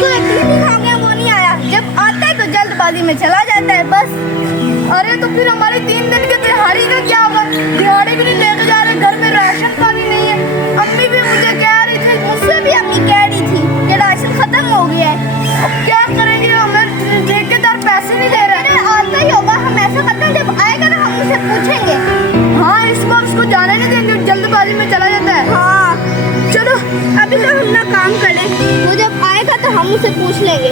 उसको 3 दिन हो गया, वो नहीं आया। जब आता है तो जल्दबाजी में चला जाता है बस। अरे तो फिर हमारे 3 दिन की दिहाड़ी का क्या होगा? दिहाड़ी भी नहीं लेके जा रहे, घर में राशन पानी नहीं है। अम्मी भी मुझे कह रही थी, मुझसे भी अम्मी कह रही थी कि राशन खत्म हो गया है। अब क्या करेंगे, हमें ठेकेदार पैसे नहीं दे रहे। आता ही होगा, हम ऐसा करते हैं, जब आएगा ना हम उसे पूछेंगे। हाँ, इस बार उसको जाने नहीं देंगे, जल्दबाजी में चला जाता है। हाँ चलो अभी तो हम ना काम करें, वो जब आएगा तो हम उसे पूछ लेंगे।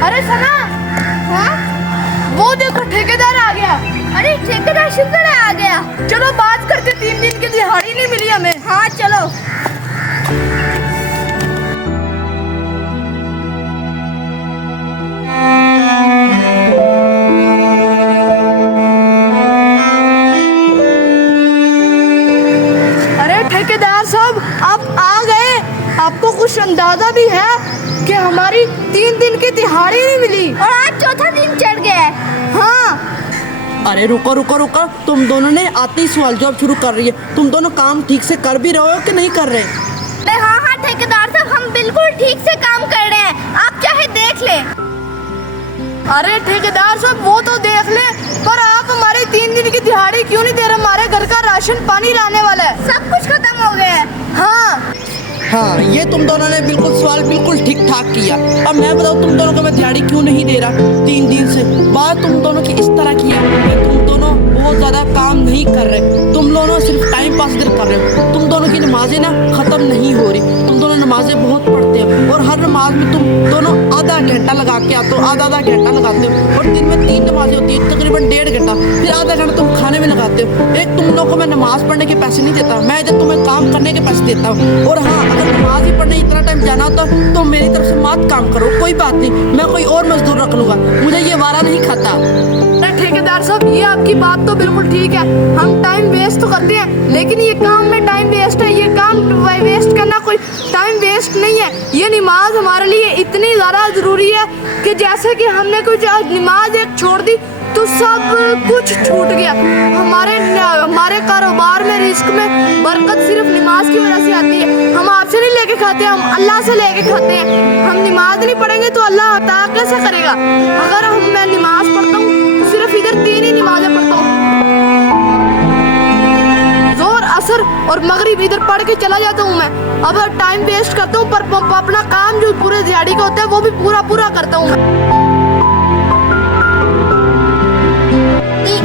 अरे सना, हाँ वो देखो ठेकेदार आ गया। अरे ठेकेदार शुक्र है आ गया। चलो बात करते, 3 दिन की दिहाड़ी नहीं मिली हमें। हाँ चलो। अरे ठेकेदार साहब, आप आ गए। आपको कुछ अंदाजा भी है कि हमारी 3 दिन की दिहाड़ी नहीं मिली और आज चौथा दिन चढ़ गया है। हाँ। अरे रुको रुको रुको, तुम दोनों ने आते ही सवाल जवाब शुरू कर रही है। तुम दोनों काम ठीक से कर भी रहे हो कि नहीं कर रहे? हाँ हाँ ठेकेदार साहब, हम बिल्कुल ठीक से काम कर रहे हैं, आप चाहे देख ले। अरे ठेकेदार साहब, वो तो देख ले, पर आप हमारी 3 दिन की दिहाड़ी क्यों नहीं दे रहे? हमारे घर का राशन पानी लाने वाला है। सब कुछ खत्म हो गया है। हाँ हाँ, ये तुम दोनों ने बिल्कुल सवाल बिल्कुल ठीक ठाक किया। अब मैं बताऊँ तुम दोनों को मैं दिहाड़ी क्यों नहीं दे रहा 3 दिन से? बात तुम दोनों की इस तरह की है कि तुम दोनों बहुत ज़्यादा काम नहीं कर रहे। तुम दोनों सिर्फ टाइम पास इधर कर रहे हो। तुम दोनों की नमाजें ना ख़त्म नहीं हो रही। तुम दोनों नमाजें बहुत पढ़ते हो और हर नमाज में तुम दोनों आधा घंटा लगा के आते हो, आधा घंटा लगाते हो। और दिन में 3 नमाजें होती है, तकरीबन 1.5 घंटा, फिर आधा घंटा तुम खाने में लगाते हो। एक तुम लोगों को मैं नमाज पढ़ने के पैसे नहीं देता, मैं इधर तुम्हें काम करने के पैसे देता हूँ। और हाँ, अगर नमाज ही पढ़ने इतना टाइम जाना होता तो मेरी तरफ से मत काम करो, कोई बात नहीं, मैं कोई और मजदूर रख लूँगा, मुझे ये वारा नहीं खाता। ठेकेदार साहब, ये आपकी बात तो बिल्कुल ठीक है। हम टाइम वेस्ट तो करते हैं, लेकिन ये काम में टाइम वेस्ट है। ये काम वेस्ट करना कोई टाइम वेस्ट नहीं है। ये नमाज हमारे लिए इतनी ज़्यादा ज़रूरी है कि जैसे कि हमने कुछ नमाज एक छोड़ दी तो सब कुछ छूट गया। हमारे कारोबार में, रिस्क में बरकत सिर्फ नमाज की वजह से आती है। हम आपसे नहीं लेके खाते, हम अल्लाह से लेके खाते हैं। हम नमाज नहीं पढ़ेंगे तो अल्लाह अता कैसे करेगा? अगर मैं नमाज पढ़ता हूँ तो सिर्फ इधर 3 ही नमाजें पढ़ता हूँ, जोर, असर और मगरिब इधर पढ़ के चला जाता हूँ मैं। अब टाइम वेस्ट करता हूँ, पर अपना काम जो पूरे दिहाड़ी का होता है वो भी पूरा करता हूँ मैं।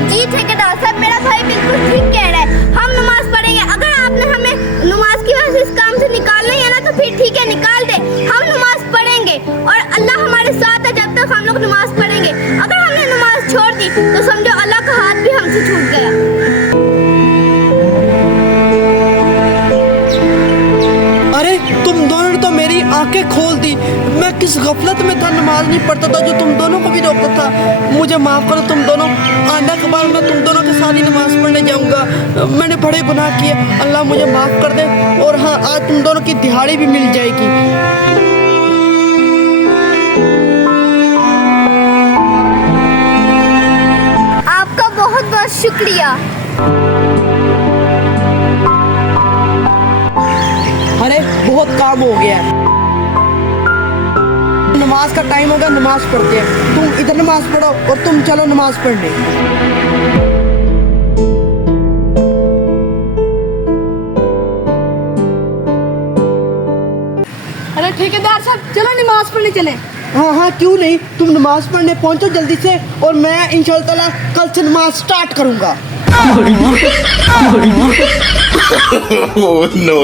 जी ठेकेदार साहब, मेरा भाई बिल्कुल ठीक कह रहा है। हम नमाज पढ़ेंगे। अगर आपने हमें नमाज की वजह से इस काम से निकालना ही है ना, तो फिर ठीक है, निकाल दे। हम नमाज पढ़ेंगे और अल्लाह हमारे साथ है जब तक हम लोग नमाज पढ़ेंगे। अगर हमने नमाज छोड़ दी तो समझो अल्लाह का हाथ भी हमसे छूट गया। अरे तुम दोनों ने तो मेरी आंखें खोल दी। मैं किस गफलत में था, नमाज नहीं पढ़ता था जो तुम दोनों को भी रोकता था। मुझे माफ़ करो तुम दोनों, आंदा के बाद मैं तुम दोनों के साथ ही नमाज पढ़ने जाऊंगा। मैंने बड़े गुनाह किए, अल्लाह मुझे माफ़ कर दे। और हाँ, आज तुम दोनों की दिहाड़ी भी मिल जाएगी। आपका बहुत बहुत शुक्रिया। अरे बहुत काम हो गया है, नमाज का टाइम होगा, नमाज पढ़ते हैं। तुम इधर नमाज पढ़ो और तुम चलो नमाज पढ़ने। अरे ठेकेदार साहब, चलो नमाज पढ़ने चले। हाँ हाँ, क्यों नहीं, तुम नमाज पढ़ने पहुंचो जल्दी से, और मैं इंशाअल्लाह ताला कल से नमाज स्टार्ट करूंगा। Oh, no.